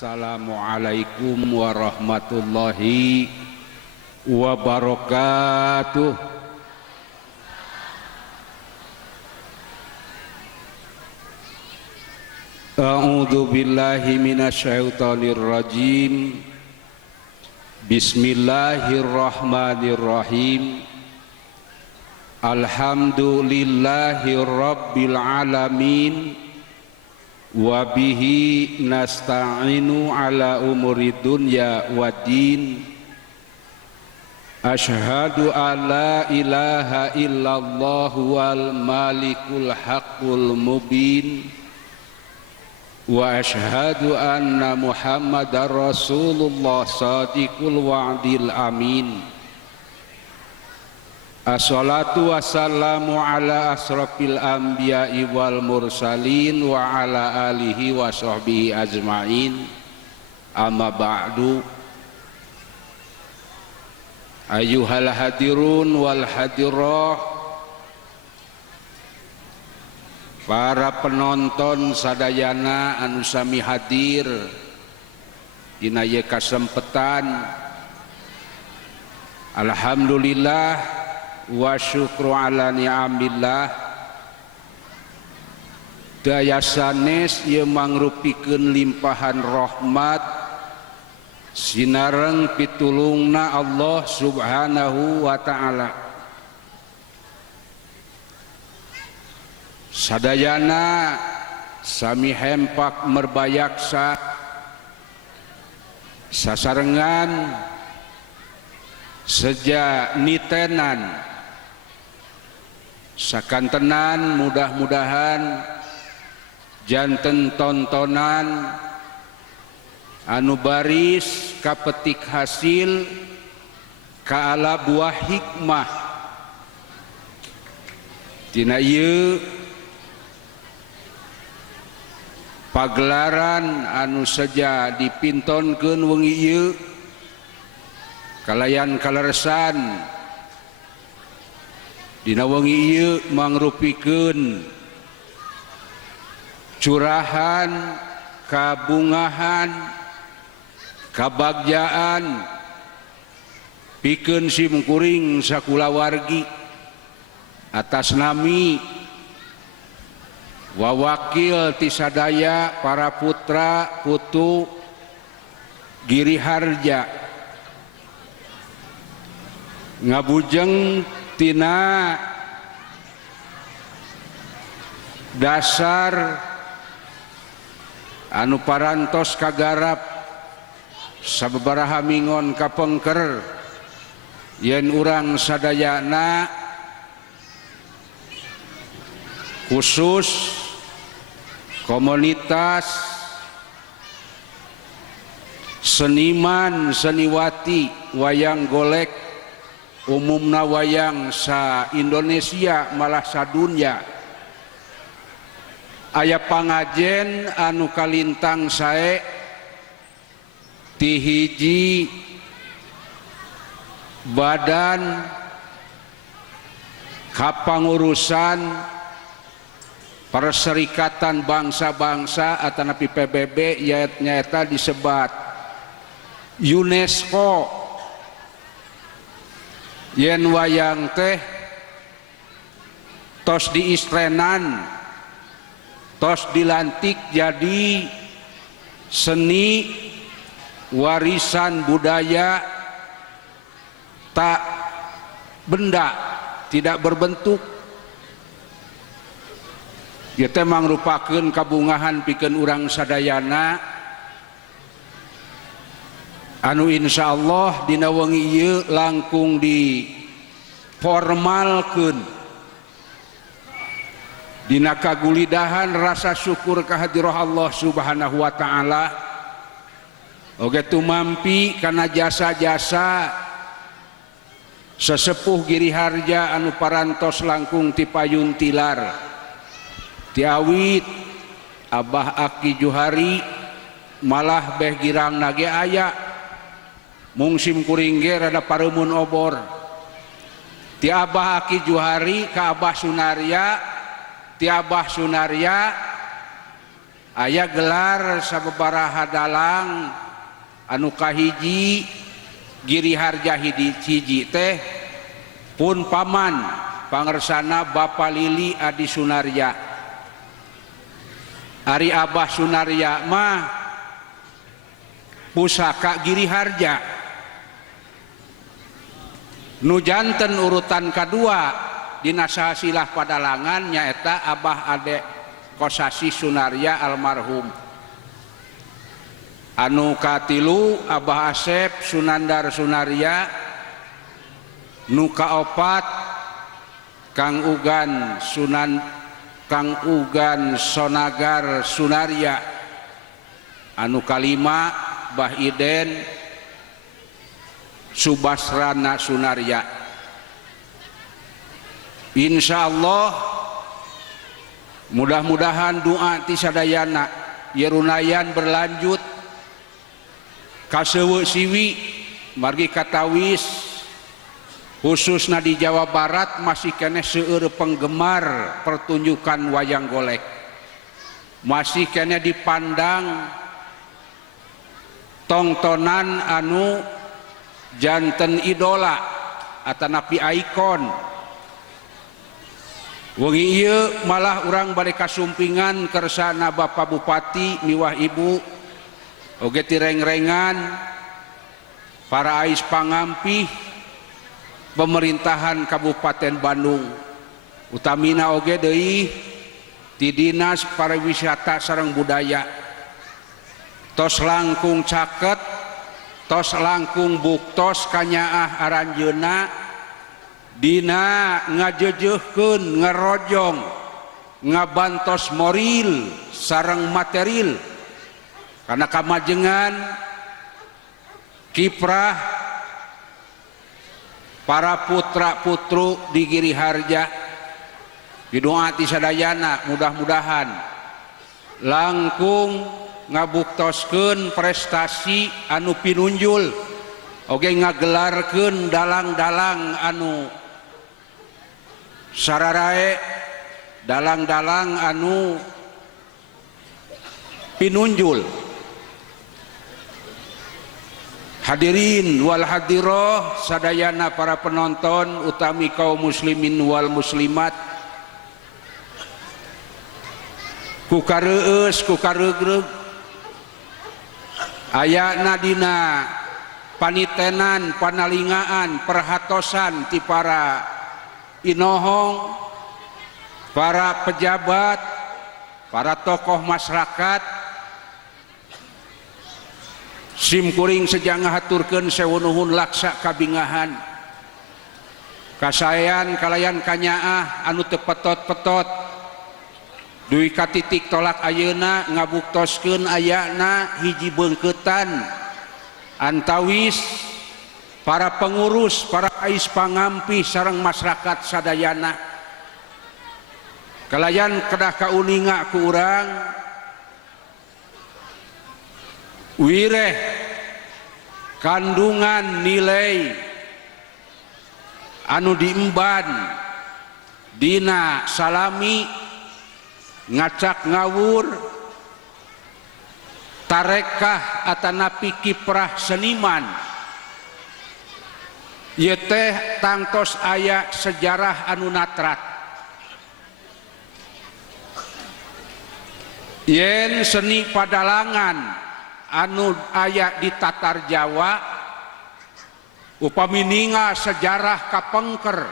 Assalamualaikum warahmatullahi wabarakatuh. A'udzu billahi minasyaitonir rajim. Bismillahirrahmanirrahim. Alhamdulillahi rabbil alamin. Wa bihi nasta'inu ala umuri dunya waddin. Asyhadu an la ilaha illallah wal malikul haqqul mubin. Wa asyhadu anna Muhammadar Rasulullah shadiqul wa'dil amin. Assalatu wassalamu ala asrafil anbiya'i wal mursalin wa ala alihi wa sahbihi ajma'in. Amma ba'du. Ayyuhal hadirun wal hadirah, para penonton sadayana anu sami hadir dina ieu kasempetan. Alhamdulillah wa syukru ala ni'amillah. Daya sanes ieu mangrupikeun limpahan rahmat sinareng pitulungna Allah Subhanahu wa ta'ala. Sadayana sami hempak merbayaksa sasarengan seja nitenan sakantenan, mudah-mudahan janten tontonan anu baris kapetik hasil kaala buah hikmah tina ieu pagelaran anu saja dipintonkeun wengi ieu kalayan kaleresan dina wengi ieu mangrupikeun curahan, kabungahan, kabagjaan pikeun simkuring sakulawargi atas nami wawakil ti sadaya para putra putu Giriharja ngabujeng tina dasar anu parantos kagarap sababaraha mingon kapengker yen urang sadayana khusus komunitas seniman seniwati wayang golek umumna wayang sa Indonesia malah sadunya aya pangajen anu kalintang sae ti hiji badan kapangurusan Perserikatan Bangsa-Bangsa atanapi PBB nyaeta disebat UNESCO. Yen wayang teh tos diistrenan tos dilantik jadi seni warisan budaya tak benda tidak berbentuk. Ieu teh mangrupakeun kabungahan pikeun urang sadayana anu insyaallah dina wengi ieu langkung diformalkeun dina kagulidahan rasa syukur kahadirah Allah Subhanahu wa ta'ala oge tumampi kana jasa-jasa sesepuh Giriharja anu parantos langkung ti payun tilar ti awit Abah Aki Juhari malah beh girang nage aya mung simkuring ge rada pareumun obor ti Abah Aki Juhari ka Abah Sunaria ti Abah Sunaria aya gelar sababaraha dalang anu kahiji Giri Harja hiji teh pun paman pangersana Bapak Lili Adi Sunarya. Ari Abah Sunarya mah pusaka Giri Harja. Nu janten urutan kedua dina sahasilah padalangan nyaeta Abah Ade Kosasi Sunarya almarhum. Anu katilu Abah Asep Sunandar Sunarya. Nu kaopat Kang Ugan Sonagar Sunarya. Anu kalima Bah Iden Subasrana Sunarya. Insya Allah mudah-mudahan doa ti sadayana yerunayan berlanjut kasewe siwi margi katawis khususnya di Jawa Barat masih kene seueur penggemar pertunjukan wayang golek, masih kene dipandang tongtonan anu janten idola atanapi ikon. Wengi ieu malah urang bade kasumpingan kersana Bapak Bupati miwah Ibu oge tireng-rengan para ais pangampi pemerintahan Kabupaten Bandung utamina oge deui ti Dinas Pariwisata sareng Budaya tos langkung caket tos langkung buktos kanyaah aranjeuna dina ngajejeuhkeun ngerojong ngabantos moral sareng material karena kamajengan kiprah para putra putru di Giri Harja. Didoa ti sadayana mudah-mudahan langkung ngabuktoskeun prestasi anu pinunjul oge ngagelarkeun dalang-dalang anu sararae, dalang-dalang anu pinunjul. Hadirin wal hadiroh sadayana para penonton utami kaum muslimin wal muslimat ku kareueus ku karegreg ayana dina panitenan panalingaan perhatosan ti para inohong, para pejabat, para tokoh masyarakat simkuring sejang ngahaturkeun sewu nuhun laksa kabingahan kasayan kalayan kanyaah anu teu petot-petot duwi ka titik tolak ayeuna ngabuktoskeun ayana hiji beungkeutan antawis para pengurus, para ais pangampi sareng masyarakat sadayana kalayan kedah kauninga ku urang wireh kandungan nilai anu diemban dina salami ngacak ngawur tarekah atanapi kiprah seniman ieu teh tangtos aya sejarah anu natrat. Yen seni padalangan anu aya di Tatar Jawa upami ninga sejarah kapengker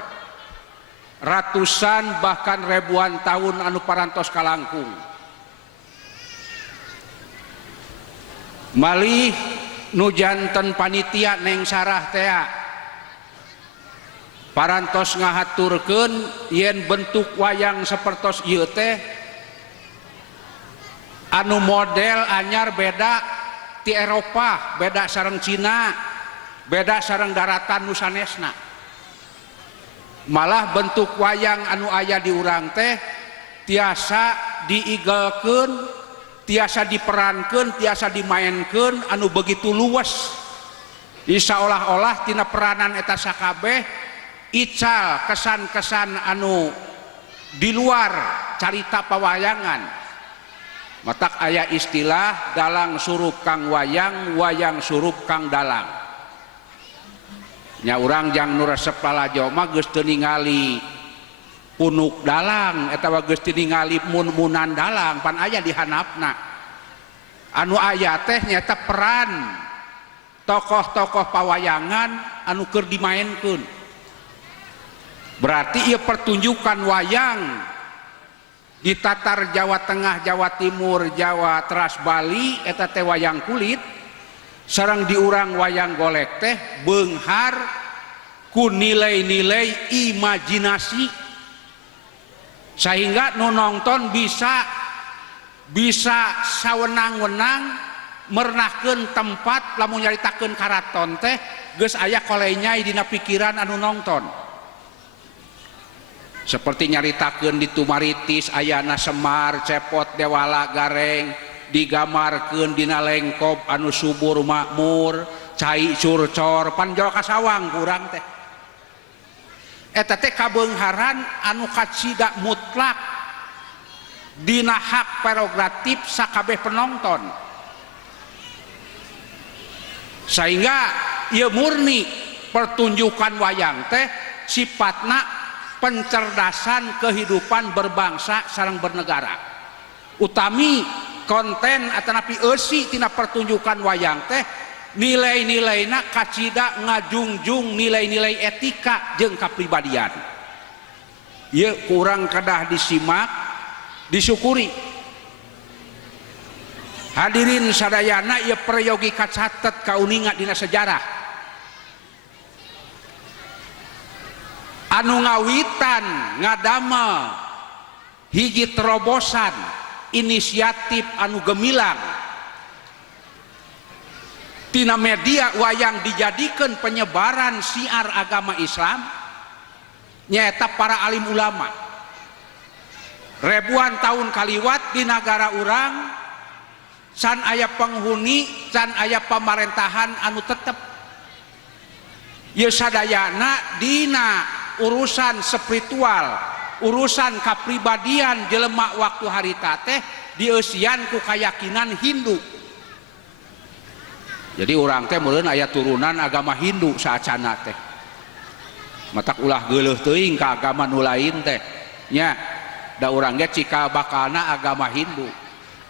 ratusan bahkan ribuan tahun anu parantos kalangkung malih nu janten panitia neng sarah tea parantos ngahaturkeun yen bentuk wayang sapertos ieu teh anu model anyar beda ti Eropa, beda sareng Cina, beda sareng daratan nu sanesna. Malah bentuk wayang anu aya di urang teh tiasa diigelkeun, tiasa diperankeun, tiasa dimainkeun anu begitu luas. Seolah-olah tina peranan eta sakabeh ical kesan-kesan anu di luar carita pawayangan. matak aya istilah dalang surup kang wayang, wayang surup kang dalang. Nya urang jang nu resep palajo mah geus teu ningali punuk dalang eta geus teu ningali mun-munan dalang pan aya di handapna. Anu aya teh nyata peran tokoh-tokoh pawayangan anu keur dimaenkeun. Berarti ieu pertunjukan wayang di tatar Jawa Tengah, Jawa Timur, Jawa teras Bali eta teh wayang kulit sareng diurang wayang golek teh beunghar ku nilai-nilai imajinasi sehingga nu nonton bisa sawenang-wenang merenahkeun tempat lamun nyaritakeun karaton teh geus aya kolenya dina pikiran anu nonton. Seperti nyaritakeun di Tumaritis ayana Semar, Cepot, Dewala, Gareng digamarkeun dina lengkop anu subur makmur, cai curcor pan jero kasawang kurang teh. Eta teh kabeungharan anu kacida mutlak dina hak prerogatif sakabeh penonton. Sehingga ieu murni pertunjukan wayang teh sifatna pencerdasan kehidupan berbangsa sareng bernegara. Utami konten atanapi eusi tina pertunjukan wayang teh nilai-nilaina kacida ngajungjung nilai-nilai etika jeung kapribadian. Ieu kurang kedah disimak, disyukuri. Hadirin sadayana ieu prayogi kacatet kauninga dina sejarah. Anu ngawitan ngadamel hiji terobosan inisiatif anu gemilang tina media wayang dijadikan penyebaran siar agama Islam nyaeta para alim ulama. Ribuan tahun kaliwat di negara urang can aya penghuni, can aya pemerintahan anu tetep. Ieu sadayana dina urusan spiritual, urusan kapribadian jelema waktu harita teh dieusian ku keyakinan Hindu. Jadi urang teh meureun aya turunan agama Hindu saacana teh. Matak ulah geuleuh teuing ka agama nu lain teh. Nya da urang ge cika bakalna agama Hindu.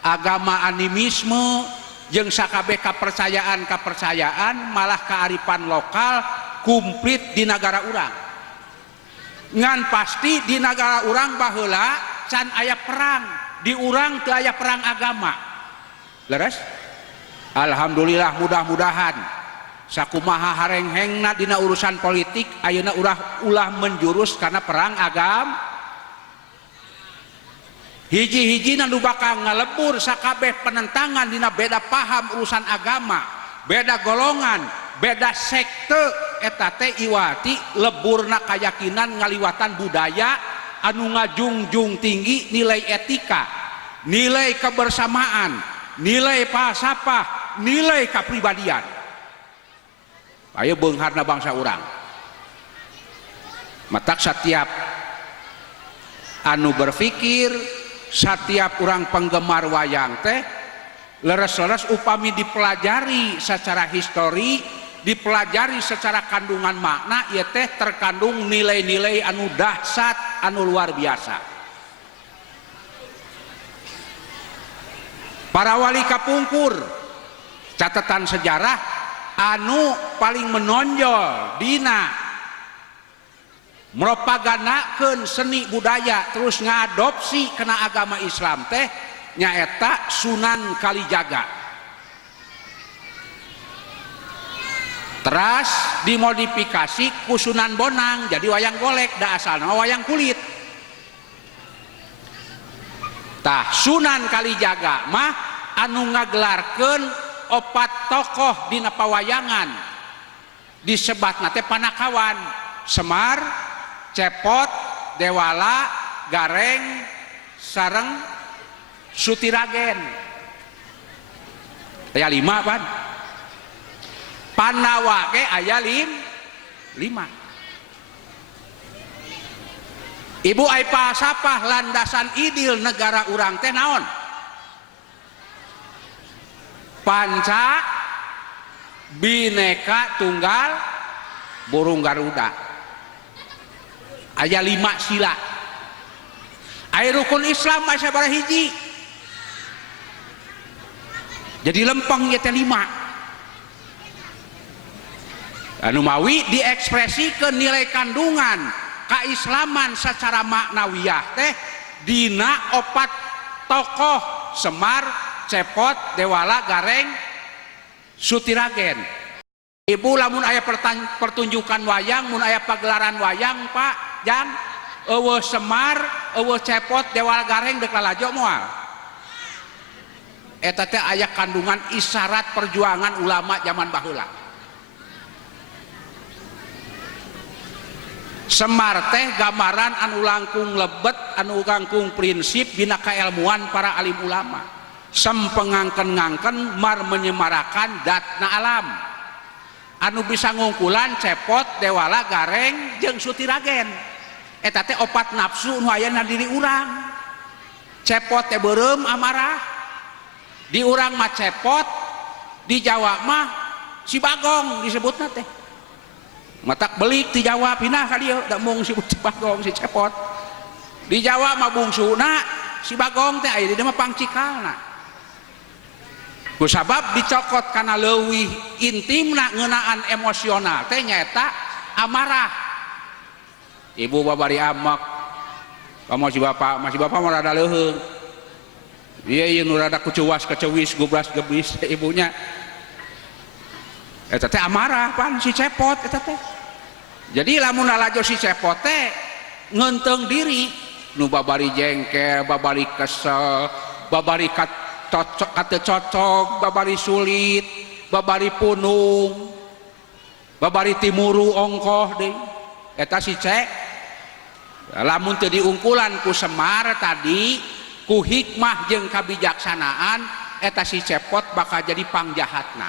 Agama animisme jeung sakabeh kapercayaan malah kearifan lokal kumplit di negara urang. Ngan pasti di negara urang baheula can aya perang, di urang teu aya perang agama. Leres? Alhamdulillah mudah-mudahan sakumaha harenghengna dina urusan politik ayeuna ulah menjurus karena perang agama. Hiji-hijina nu bakal ngalebur sakabeh penentangan dina beda paham urusan agama, beda golongan, beda sekte eta teh iwati leburna keyakinan ngaliwatan budaya anu ngajungjung tinggi nilai etika, nilai kebersamaan, nilai falsafah, nilai kapribadian. Ayo beungharna bangsa urang. Matak setiap anu berpikir, setiap orang penggemar wayang teh leres-leres upami dipelajari secara histori, dipelajari secara kandungan makna, ieu teh terkandung nilai-nilai anu dahsyat, anu luar biasa. Para wali kapungkur, catatan sejarah anu paling menonjol dina meropaganakeun seni budaya terus ngadopsi kena agama Islam teh nyaeta Sunan Kalijaga. Teras dimodifikasi ku Sunan Bonang jadi wayang golek, da asalna wayang kulit. Tah Sunan Kalijaga mah anu ngagelarkeun opat tokoh dina pawayangan disebatna teh Panakawan, Semar, Cepot, Dewala, Gareng sareng Sutiragen. Aya 5 pan. Pandawa ge aya 5. Ibu ai pasapah landasan idil negara urang teh naon? panca bineka tunggal burung garuda aya 5 sila aya rukun Islam aya sabaraha hiji jadi lempeng ieu teh 5 anu mawi diekspresikeun nilai kandungan kaislaman secara maknawiyah teh dina 4 tokoh Semar, Cepot, Dewala, Gareng, Sutiragen. Ibu lamun aya pertunjukan wayang, mun aya pagelaran wayang Pak Jang, eueuh Semar, eueuh Cepot, Dewala, Gareng deuk lalajo moal. Eta teh aya kandungan isyarat perjuangan ulama zaman baheula. Semar teh gambaran anu langkung lebet, anu langkung prinsip dina kailmuan para alim ulama. Sempengangken-ngangken mar menyemarakan datna alam. Anu bisa ngungkulan Cepot, Dewala, Gareng jeung Sutiragen. Eta teh 4 nafsu nu aya na diri urang. Cepot teh beureum amarah. Di urang mah Cepot, di Jawa mah si Bagong disebutna teh. Matak belik di Jawa pindah ka dieu da mung si Bagong si Cepot. Di Jawa mah bungsuna si Bagong teh aya di mah pangcikalna. Kusabab dicokot kana leuwih intimna ngeunaan emosional teh nyaeta amarah. Ibu babari amak masih bapak mah rada leuheung. Ieu nu rada kucuwas kecewis gubras gebis ibunya. Eta teh amarah pan si Cepot eta teh. Jadi lamun lalajo si Cepot teh ngeunteung diri nu babari jengkel, babari kesel, babari kate cocok, babari sulit, babari punung, babari timuru ongkoh deui. Eta si lamun teu diungkulan ku Semar tadi ku hikmah jeung kabijaksanaan eta si Cepot bakal jadi pangjahatna.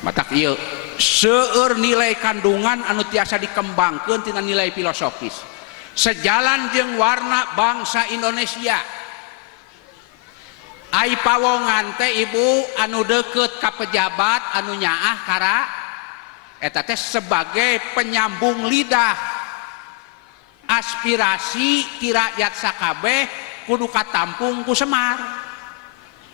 Matak ieu seueur nilai kandungan anu tiasa dikembangkeun tina nilai filosofis sejalan jeung warna bangsa Indonesia. Ai pawongan teh ibu anu deukeut ka pejabat anu nyaah kara eta teh sebagai penyambung lidah aspirasi ti rakyat sakabeh kudu katampung ku Semar.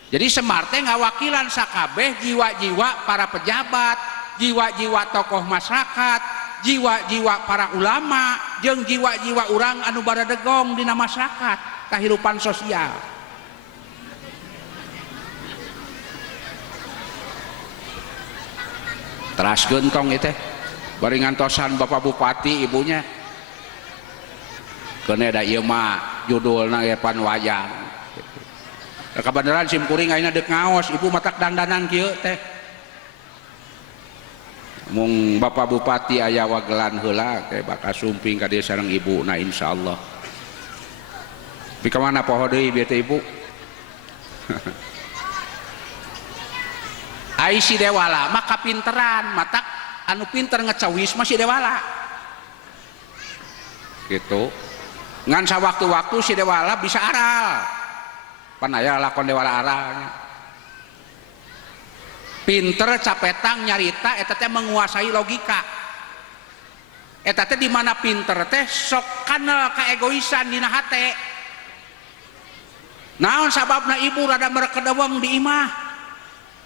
Jadi Semar teh ngawakilan sakabeh jiwa-jiwa para pejabat, jiwa-jiwa tokoh masyarakat, jiwa-jiwa para ulama, jeung jiwa-jiwa urang anu baradegong dina masyarakat, kahirupan sosial. Teraskeun tong ieu teh bari ngantosan Bapak Bupati ibunya. Keun da ieu mah judulna pan wayang. Kabeneran simkuring ayeuna deuk ngaos ibu matak dandanan kieu teh mung Bapak Bupati aya wagelan heula teh bakal sumping ka dieu sareng ibuna insyaallah. Tapi ka mana poho deui bieu teh ibu? Ai si Dewala mah kapinteran matak anu pinter ngecawis mah si Dewala gitu. Ngan sawaktu-waktu si Dewala bisa aral. Pan aya lakon Dewala aralnya. Pinter capetang nyarita eta teh menguasai logika. Eta teh di mana pinter teh sok kana kaegoisan dina hate. Naon sababna ibu rada merekedeweng di imah?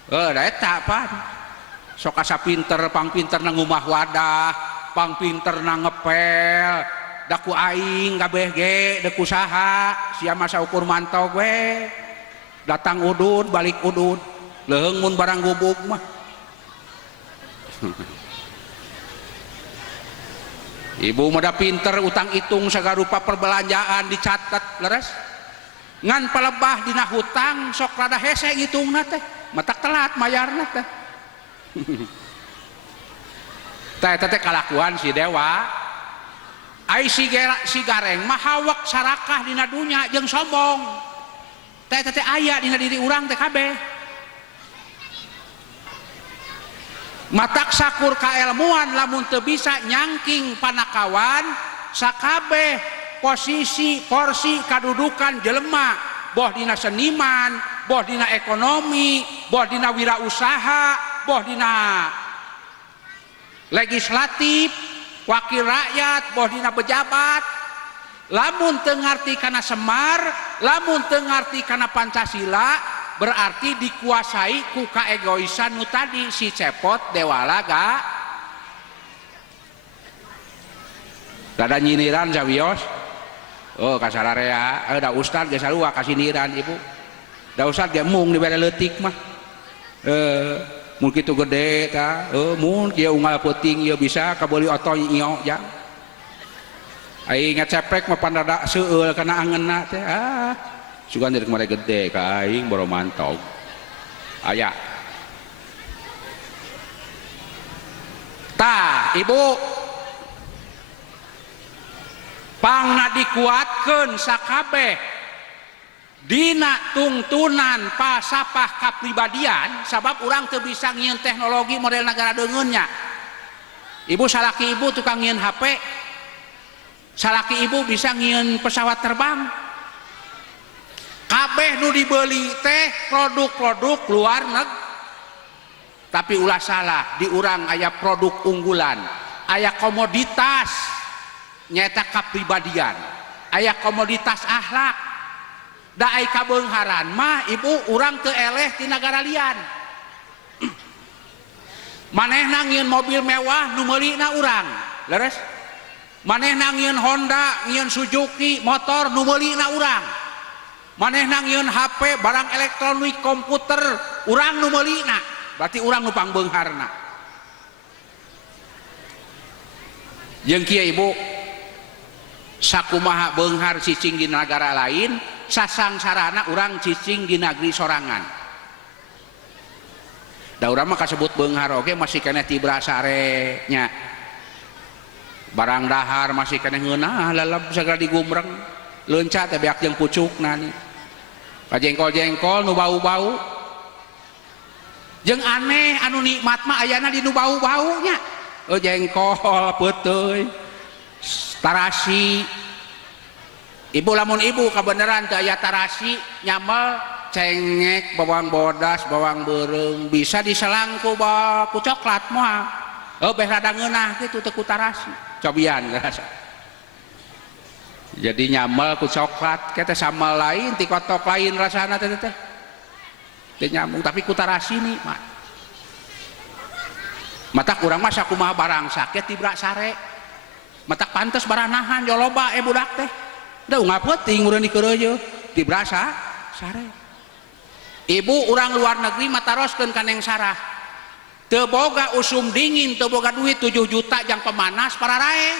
Da eta pan. Sok asa pinter pang pinter na ngumah wadah, pang pinter na ngepel. Daku aing kabeh ge deuk usaha sia masa ukur mantau gue datang udud balik udud leuheung mun barang gubuk mah ibu mah pinter utang hitung sagarupa perbelanjaan dicatet leres ngan palebah dina hutang sok rada hese ngitungna teh matak telat mayarna teh teh kalakuan si Dewa. Ai si Gareng mah hawak sarakah dina dunya jeung sombong. Teh aya dina diri urang teh kabeh. Matak sakur kailmuan lamun teu bisa nyangking panakawan sakabeh posisi porsi kadudukan jelema boh dina seniman, boh dina ekonomi, boh dina wirausaha, boh dina legislatif, wakil rakyat, boh dina pejabat. Lamun teu ngarti kana Semar, lamun teu ngarti kana Pancasila, berarti dikuasai ku kaegoisan nu tadi si cepot dewala Dada nyiniran Zawios. Oh kasararea, da ustad ge sarua kasih niran ibu. Da ustad ge mung dibere leutik mah. Mun kitu gede ta, mun kieu unggal peuting ieu bisa kabeuli otoy ieu jang. Aing ngeceprek mah pandada seueul kana angeunna teh. Sugan dari kemarin gede ka aing boro mantog. Aya. Tah, ibu pangna dikuatkeun sakabeh dina tungtunan pasapah kapribadian sabab urang teu bisa ngieun teknologi model negara deungeunnya. Ibu salaki ibu tukang ngieun HP, salaki ibu bisa ngieun pesawat terbang. Kabeh nu dibeuli teh produk-produk luar negeri. Tapi ulah salah, di urang aya produk unggulan, aya komoditas nyata kapribadian, aya komoditas akhlak. Da ai kabeungharan mah ibu urang teu eleh ti nagara lian. Manehna ngieun mobil mewah nu meulina urang, leres? Manehna ngieun Honda, ngieun Suzuki, motor nu meulina urang. Manehna ngieun HP, barang elektronik, komputer, urang nu meulina. Berarti urang nu pangbeungharna. Jeung kieu ibu, sakumaha beunghar cicing di negara lain, sasangsarana urang cicing di negeri sorangan. Da urang mah kasebut beunghar oge masih keneh tibra sare nya. Barang dahar masih keneh ngeunah lalap sagala digumreng. Leunca teh beak jeung pucukna nih. Kajengkol-jengkol nu bau-bau. Jeung aneh anu nikmat mah ayana di nu bau-bau nya. Jengkol peuteui. Tarasi. Ibu lamun ibu kabeneran teu aya tarasi nyamel cengek, bawang bodas, bawang beureum bisa diselangku ku coklat moal. Beh rada ngeunah kitu teu ku tarasi. Cobian rasa. Jadi nyamel ku coklat kete sambal lain ti kotok lain rasana teh teh. Teu nyambung tapi ku tarasi nikmat. Matak urang mah sakumaha barang sakit tibra sare. Matak pantes baranahan joloba budak teh. Da unggal peuting urang dikeureuh ti berasa sare. Ibu urang luar negeri mataroskeun kaneng sarah. Teu boga usum dingin, teu boga duit 7 juta jang pemanas pararae.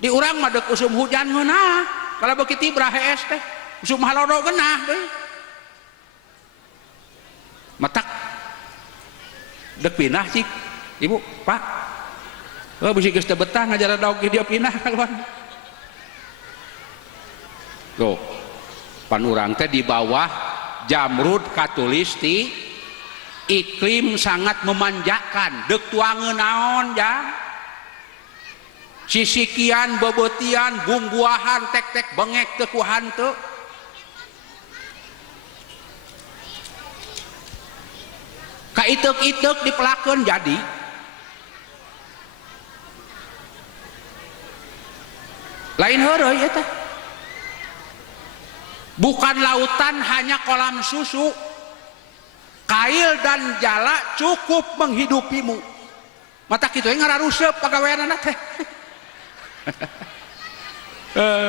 Di urang mah deuk usum hujan ngeunah. Kalau beuki tibra hees teh, usum halodo geunah deui. Matak deuk pinah cik. Ibu, Pak. Bisi geus teu betah ngajar daog dia pinah kaluan. Tuh, pan urang teh di bawah Jamrud katulis ti iklim sangat memanjakan, deuk tuangeun naon jang? Sisikian, bebetian, bungbuahan, tek-tek bengek teu ku hanteu. Ka iteuk-iteuk dipelakeun jadi. Lain heureuy eta. Bukan lautan hanya kolam susu. Kail dan jala cukup menghidupimu. Mata kitu ngararuseup pagaweanana teh.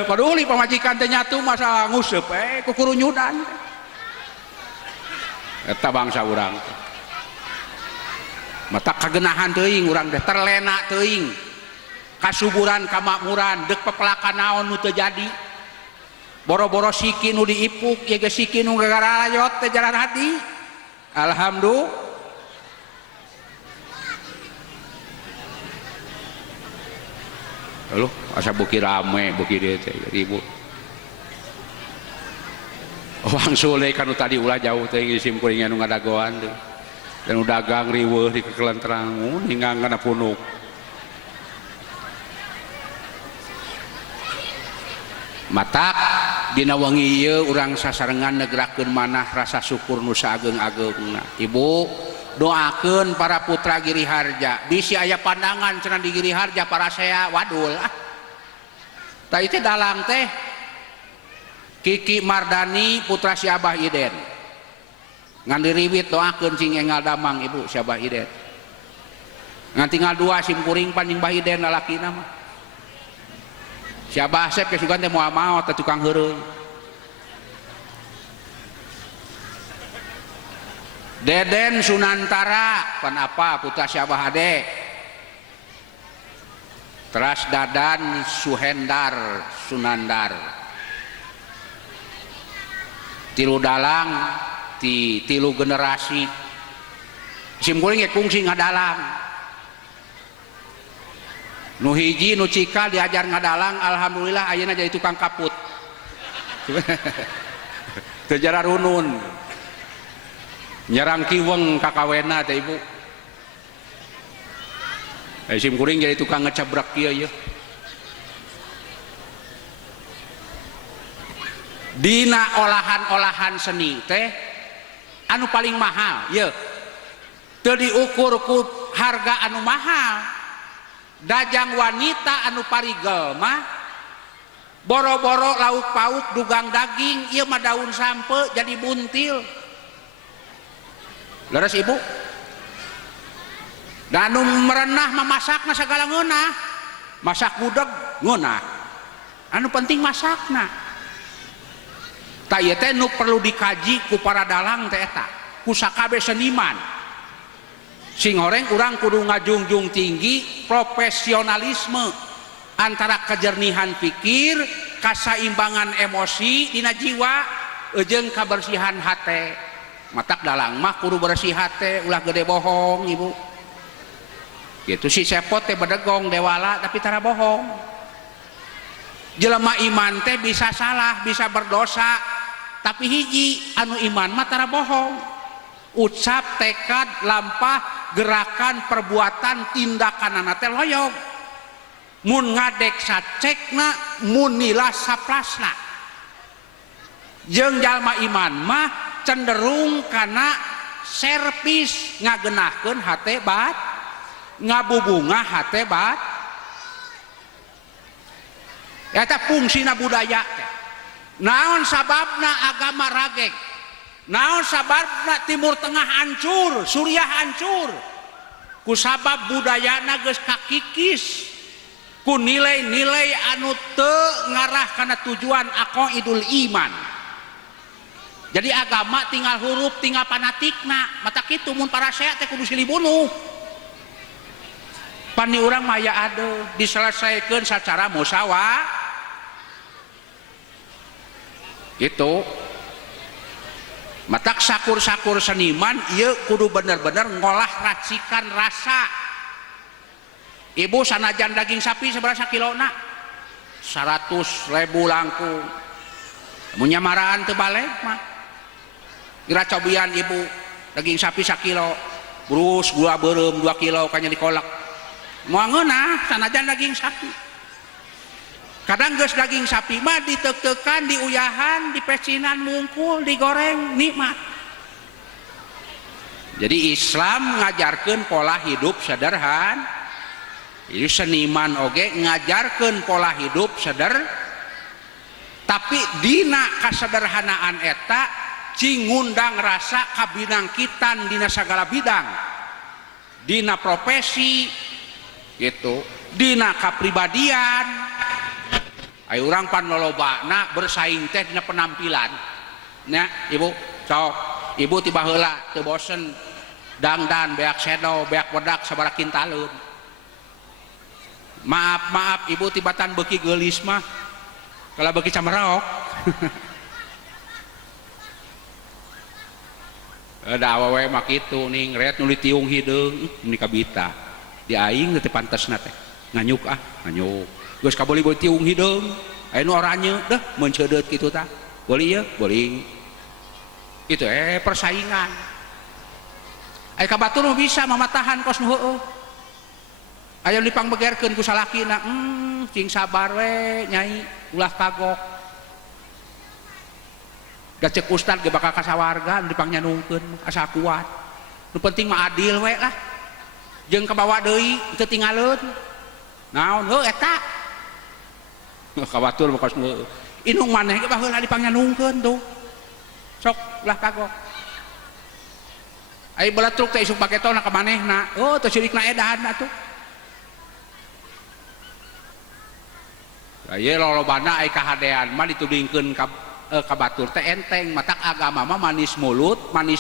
Paduli pamajikan teh nyatu masa nguseup kukuru nyudan. Eta bangsa urang. Mata kagenahan teuing urang teh terlena teuing. Kasuburan kamakmuran deuk pepelakan naon nu teu jadi. Boro-boro siki nu diipuk ye ge siki nu gara layot teh jalan hati. Alhamdulillah. Halo, asa beuki rame beuki dieu teh ribu. Wang Sule kanu tadi ulah jauh teh ngisim kuring anu ngadagoan teh. Dan dagang riweuh di kekelenterang hingga kana punuk. Matak dina wengi ieu urang sasarengan negrakeun manah rasa syukur nu saageng-agengna. Ibu doakeun para putra Giriharja bisi aya pandangan cenah di Giriharja para saya wadul tah itu dalang teh Kiki Mardani putra si Abah Iden ngan diriwit doakeun cing enggal damang ibu si Abah Iden ngan tinggal 2 simkuring panjing Bah Iden lalakina mah si Abah Asep kesugan teh moal maot teh tukang heureuy. Deden Sunantara pan apa putra si Abah Ade. Teras Dadan Suhendar Sunandar. Tilu dalang ti tilu generasi. Simkuring ge kungsi ngadalang. Nu hiji nu cikal diajar ngadalang alhamdulillah ayeuna jadi tukang kaput. Teu jara runun. Nyerang kiweng kakawena teh ibu. Simkuring jadi tukang ngecabrak kieu ye. Dina olahan-olahan seni teh anu paling mahal ye. Teu diukur ku harga anu mahal. Dajang wanita anu parigel mah boro-boro lauk pauk dugang daging ieu mah daun sampe jadi buntil. Leres ibu dan anu merenah memasakna segala ngeunah masak gudeg ngeunah anu penting masakna tah ieu teh nu perlu dikaji ku para dalang teh eta ku sakabeh seniman sing horeng urang kudu ngajungjung tinggi profesionalisme antara kejernihan pikir kasaimbangan emosi dina jiwa jeung kabersihan hate. Matak dalang mah kudu bersih hate ulah gede bohong ibu gitu si sepot teh bedegong dewala tapi tara bohong jelema iman teh bisa salah bisa berdosa tapi hiji anu iman mah tara bohong ucap tekad lampah gerakan perbuatan tindakan teh loyong mun ngadek sacekna mun nilah saplasna jeung jalma iman mah cenderung karena servis ngagenahkeun hate bat ngabubungah hate bat eta fungsina budaya naon sababna agama ragek naon sababna Timur Tengah hancur Suriah hancur ku sabab budayana geus kakikis ku nilai-nilai anu teu ngarah kana tujuan aqaidul iman. Jadi agama tinggal huruf tinggal fanatikna mata kitu mun para saya teh kudu silih bunuh pani urang maya ade diselesaikeun secara musyawarah gitu matak sakur-sakur seniman ieu kudu bener-bener ngolah racikan rasa ibu sanajan daging sapi seberapa kilona 100.000 langkung mun nyamaraan teu balik mah geura cobian ibu daging sapi 1 kilo brus gula beureum 2 kilo kanya dikolak moal ngeunah sanajan daging sapi kadang geus daging sapi mah diteuk-teukan diuyahan dipecinan mungkul digoreng nikmat jadi Islam ngajarkeun pola hidup sederhana jadi seniman oge ngajarkeun pola hidup tapi dina kasederhanaan eta cing ngundang rasa kabinangkitan dina sagala bidang dina profesi gitu dina kapribadian ayo urang pan lolobana bersaing teh dina penampilan nya ibu sok ibu tiba heula teu bosen dangdan beak shadow beak wedak sabaraha kintalun maaf ibu tibatan beuki geulis mah kalau beuki camerok ada awewe mah kitu ning ret nu tiung hideung ini kabita di aing teh pantesna teh nganyuk nganyuk geus kabeli boy tiung hideung aya nu oranye deh mun ceudeut kitu tah boleh ya boleh itu persaingan aya kabatur mah bisa mamatahan kos nu heueuh aya dipangbegerkeun ku salakina cing sabar we nyai ulah kagok da cek ustad ge bakal kasawarga dipangnyandungkeun asa kuat nu penting mah adil we lah jeung kabawa deui teu tinggalin naon heuh eta kabatur mah inung maneh ge baheula dipangnyandungkeun tuh sok lah kagok ai balatruk teh isuk paketona ka manehna oh teu sirikna edan atuh aya lolobana ai kahadean mah ditudingkeun ka batur teh enteng matak agama mah manis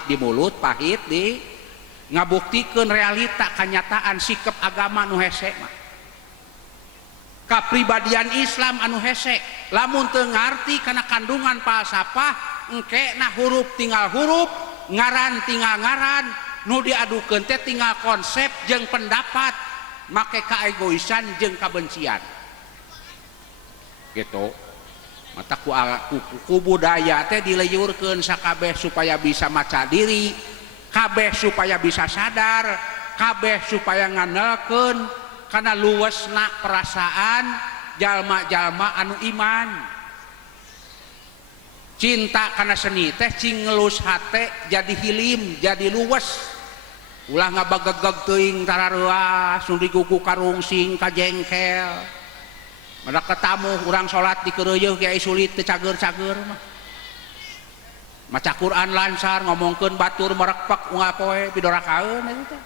di mulut pahit di ngabuktikeun realita kanyataan sikap agama nu hese mah kapribadian Islam anu hese lamun teu ngarti kana kandungan falsafah engke na huruf tinggal huruf ngaran tinggal ngaran nu diadukeun teh tinggal konsep jeung pendapat make kaegoisan jeung kabencian gitu mata ku budaya teh dileyurkeun sakabeh supaya bisa maca diri kabeh supaya bisa sadar kabeh supaya ngandelkeun kana luwesna perasaan jalma-jalma anu iman cinta kana seni teh cing ngelus hate jadi hilim jadi luwes ulah ngabagegeg teuing tarareas nu digugu karungsing kajengkel madak ketamu urang salat di keureueuh kiai sulit teu cager-cager mah maca Quran lancar ngomongkeun batur merekpek ngapoe pidorakaeun eta teh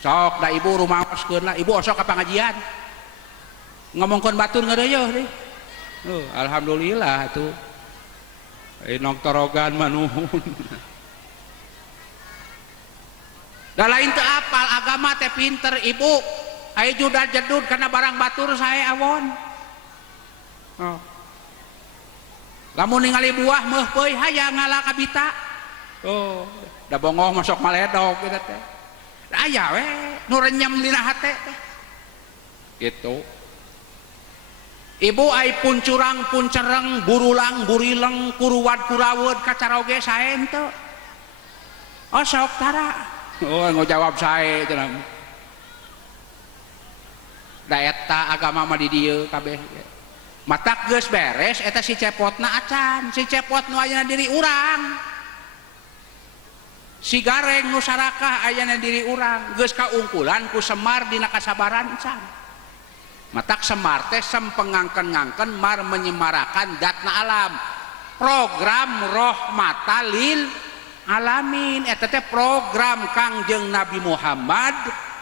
sok da ibu rumaoskeun lah ibu osok ka pangajian ngomongkeun batur ngeureuyeuh deui alhamdulillah atuh nok torogan mah nuhun da lain teu apal agama teh pinter ibu aya juda jedud karena barang batur saya awon lamun ningali buah meuh peuy hayang ngalah kabita da bongoh masuk maledog kitu teh aya we nu renyem dina hate teh gitu ibu ai puncurang puncereng burulang burileng kuruwad kurawud kacaroge sae henteu sok tara ngojawab sae cenah da eta agama mah di dieu kabeh matak geus beres eta si cepotna acan si cepot nu aya diri urang si gareng nu sarakah aya diri urang geus kaungkulan ku Semar dina kasabaran can matak Semar teh sempengangken-ngangken mar menyemarakan datna alam program rahmatan lil alamin eta teh program Kangjeng Nabi Muhammad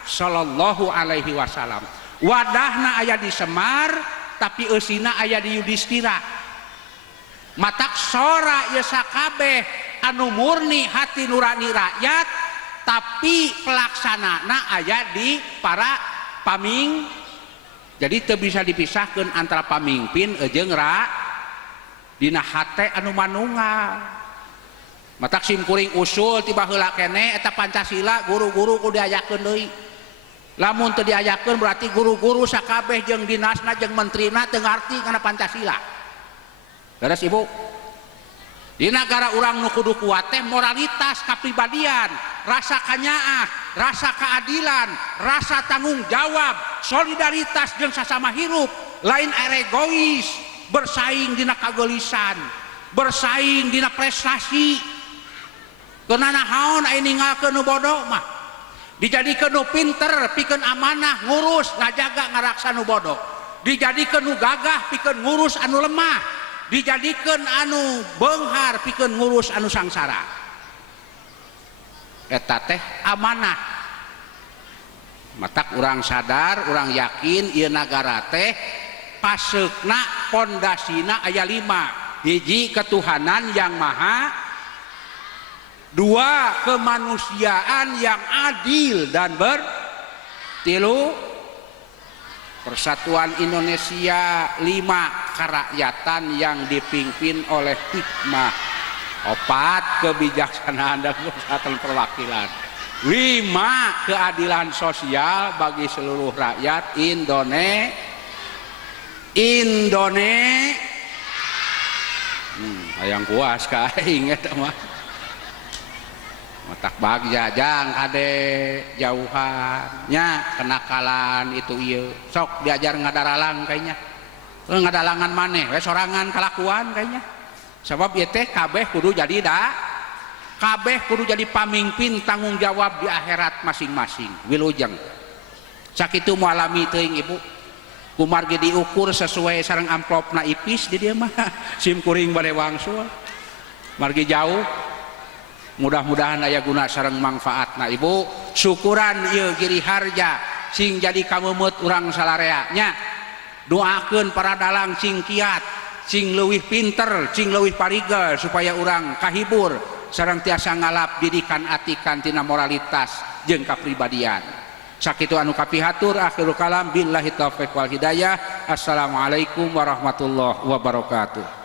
sallallahu alaihi wasallam wadahna aya di Semar tapi eusina aya di Yudhistira matak sora ieu sakabeh anu murni hati nurani rakyat tapi pelaksanana aya di para paming jadi teu bisa dipisahkeun antara pamimpin jeung dina hate anu manunggal matak simkuring usul tiba heula keneh eta Pancasila guru-guru kudu diajakeun deui lamun teu diajakeun berarti guru-guru sakabeh jeung dinasna jeung mentrina teu ngarti kana Pancasila beres ibu di negara urang nu kudu kuat teh moralitas kapribadian rasa kanyaah rasa keadilan rasa tanggung jawab solidaritas jeung sasama hirup lain egois bersaing dina kageulisan bersaing dina prestasi keuna naon aya ninggalkeun nu bodoh mah dijadikeun nu pinter pikeun amanah ngurus ngajaga ngaraksa nu bodoh dijadikeun nu gagah pikeun ngurus anu lemah dijadikeun anu beunghar pikeun ngurus anu sangsara eta teh amanah matak urang sadar urang yakin ieu nagara teh paseukna pondasina aya 5 hiji ketuhanan yang maha 2 kemanusiaan yang adil dan tilu persatuan Indonesia 5 kerakyatan yang dipimpin oleh hikmah 4 kebijaksanaan dan persatuan perwakilan 5 keadilan sosial bagi seluruh rakyat Indonesia hayang puas ka inget mah matak bagja jang kade jauhannya kenakalan itu ieu sok diajar ngadaralang kayaknya ngadalangan maneh we sorangan kalakuan kayaknya Sabab ieu teh kabeh kudu jadi kabeh kudu jadi pamimpin tanggung jawab di akhirat masing-masing. Wilujeng sakitu mualami teuing ibu kumargi diukur sesuai sareng amplopna ipis di dieu mah sim kuring bade wangsul margi jauh. Mudah-mudahan aya guna sareng manfaatna ibu. Syukuran ieu giri harja sing jadi kamemet urang salarea nya. Doakeun para dalang sing kiat, sing leuwih pinter, sing leuwih parigel supaya urang kahibur sareng tiasa ngalap didikan atikan tina moralitas jeung kapribadian. Sakitu anu kapihatur, akhirul kalam billahi taufiq wal hidayah. Assalamualaikum warahmatullahi wabarakatuh.